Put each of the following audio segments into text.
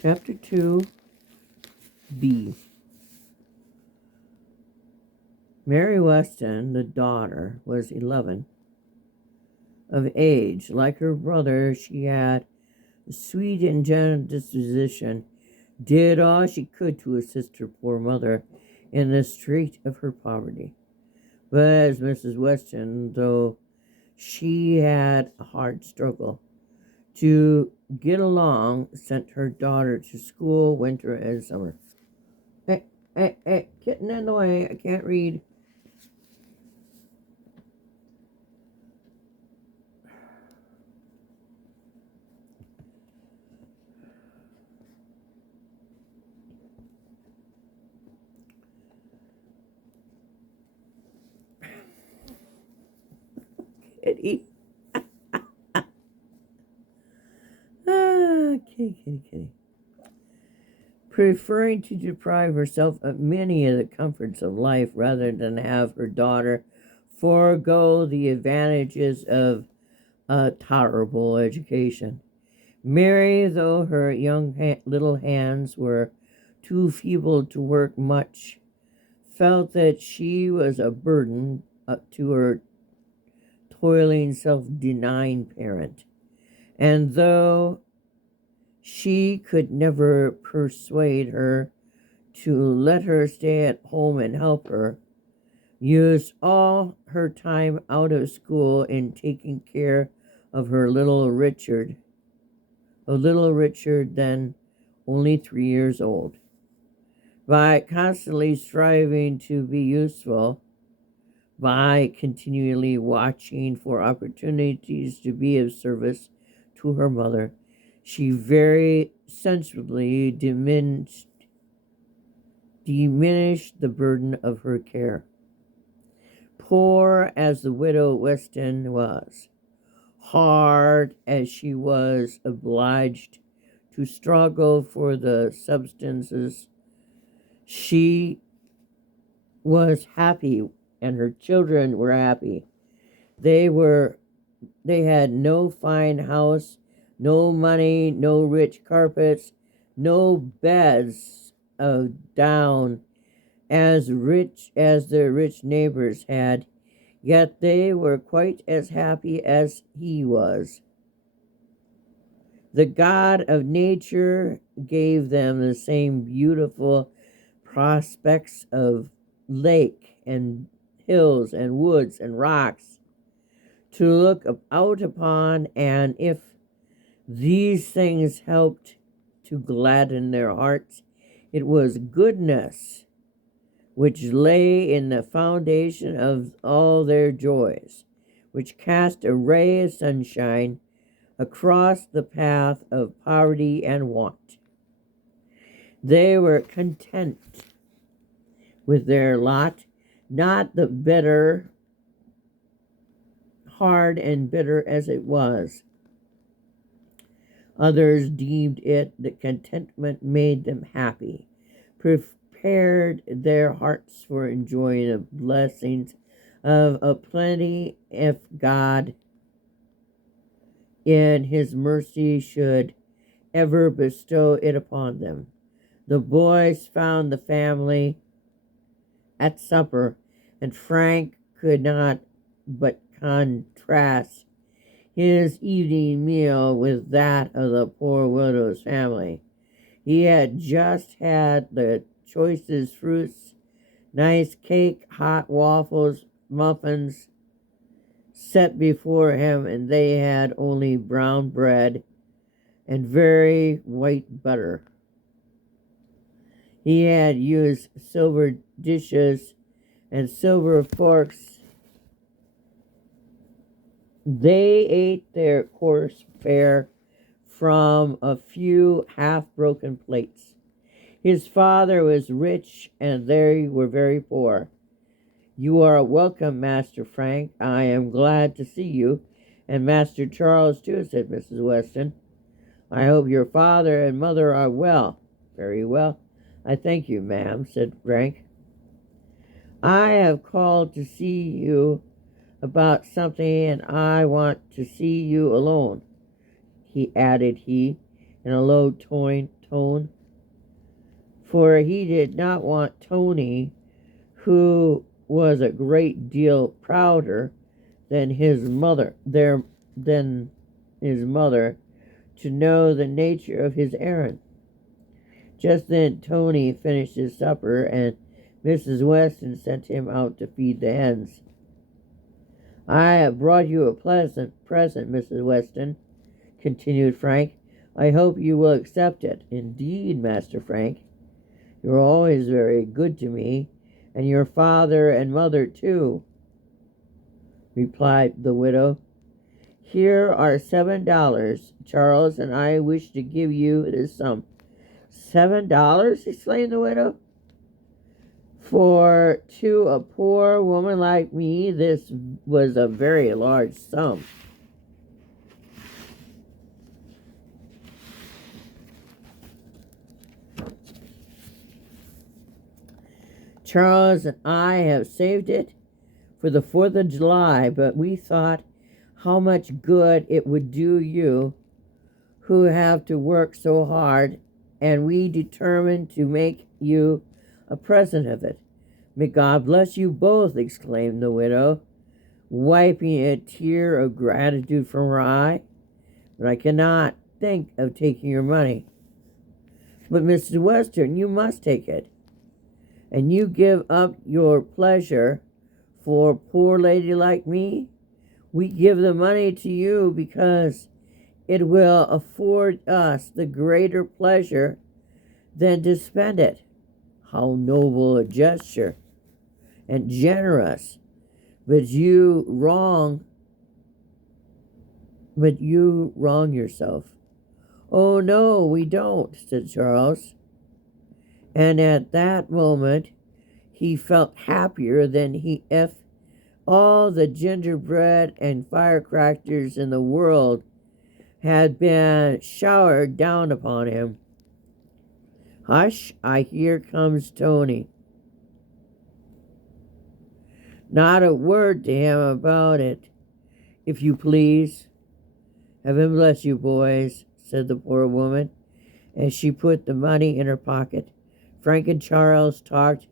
Chapter 2B. Mary Weston, the daughter, was 11. Of age, like her brother, she had a sweet and gentle disposition, did all she could to assist her poor mother in the strait of her poverty. But as Mrs. Weston, though she had a hard struggle to get along, sent her daughter to school winter and summer. Hey, kitten in the way, I can't read. Kitty. Kitty. Preferring to deprive herself of many of the comforts of life rather than have her daughter forego the advantages of a tolerable education. Mary, though her little hands were too feeble to work much, felt that she was a burden to her toiling, self-denying parent. And though she could never persuade her to let her stay at home and help her, used all her time out of school in taking care of her little Richard, then only 3 years old. By constantly striving to be useful, by continually watching for opportunities to be of service to her mother, she very sensibly diminished the burden of her care. Poor as the widow Weston was, hard as she was obliged to struggle for the substances, she was happy, and her children were happy. They had no fine house, no money, no rich carpets, no beds of down as rich as their rich neighbors had, yet they were quite as happy as he was. The God of nature gave them the same beautiful prospects of lake and hills and woods and rocks to look out upon, and if these things helped to gladden their hearts, it was goodness which lay in the foundation of all their joys, which cast a ray of sunshine across the path of poverty and want. They were content with their lot, not the bitter, hard and bitter as it was. Others deemed it that contentment made them happy, prepared their hearts for enjoying the blessings of a plenty if God in his mercy should ever bestow it upon them. The boys found the family at supper, and Frank could not but contrast his evening meal with that of the poor widow's family. He had just had the choicest fruits, nice cake, hot waffles, muffins set before him, and they had only brown bread and very white butter. He had used silver dishes and silver forks. They ate their coarse fare from a few half-broken plates. His father was rich, and they were very poor. "You are welcome, Master Frank. I am glad to see you, and Master Charles, too," said Mrs. Weston. "I hope your father and mother are well." "Very well, I thank you, ma'am," said Frank. "I have called to see you about something, and I want to see you alone," he added, in a low tone, for he did not want Tony, who was a great deal prouder than his mother, to know the nature of his errand. Just then Tony finished his supper, and Mrs. Weston sent him out to feed the hens. "I have brought you a pleasant present, Mrs. Weston," continued Frank. "I hope you will accept it." "Indeed, Master Frank, you are always very good to me, and your father and mother too," replied the widow. "Here are $7. Charles and I wish to give you this sum." $7? exclaimed the widow. For to a poor woman like me, this was a very large sum. "Charles and I have saved it for the 4th of July, but we thought how much good it would do you who have to work so hard, and we determined to make you a present of it." "May God bless you both," exclaimed the widow, wiping a tear of gratitude from her eye. "But I cannot think of taking your money." "But, Mrs. Western, you must take it. And you give up your pleasure for a poor lady like me? We give the money to you because it will afford us the greater pleasure than to spend it." "How noble a gesture, and generous! But you wrong yourself." "Oh, no, we don't," said Charles. And at that moment he felt happier than if all the gingerbread and firecrackers in the world had been showered down upon him. "Hush, I hear comes Tony. Not a word to him about it, if you please." "Heaven bless you, boys," said the poor woman, as she put the money in her pocket. Frank and Charles talked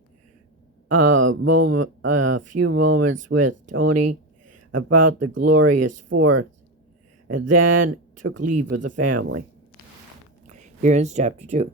a few moments with Tony about the glorious 4th, and then took leave of the family. Here ends chapter 2.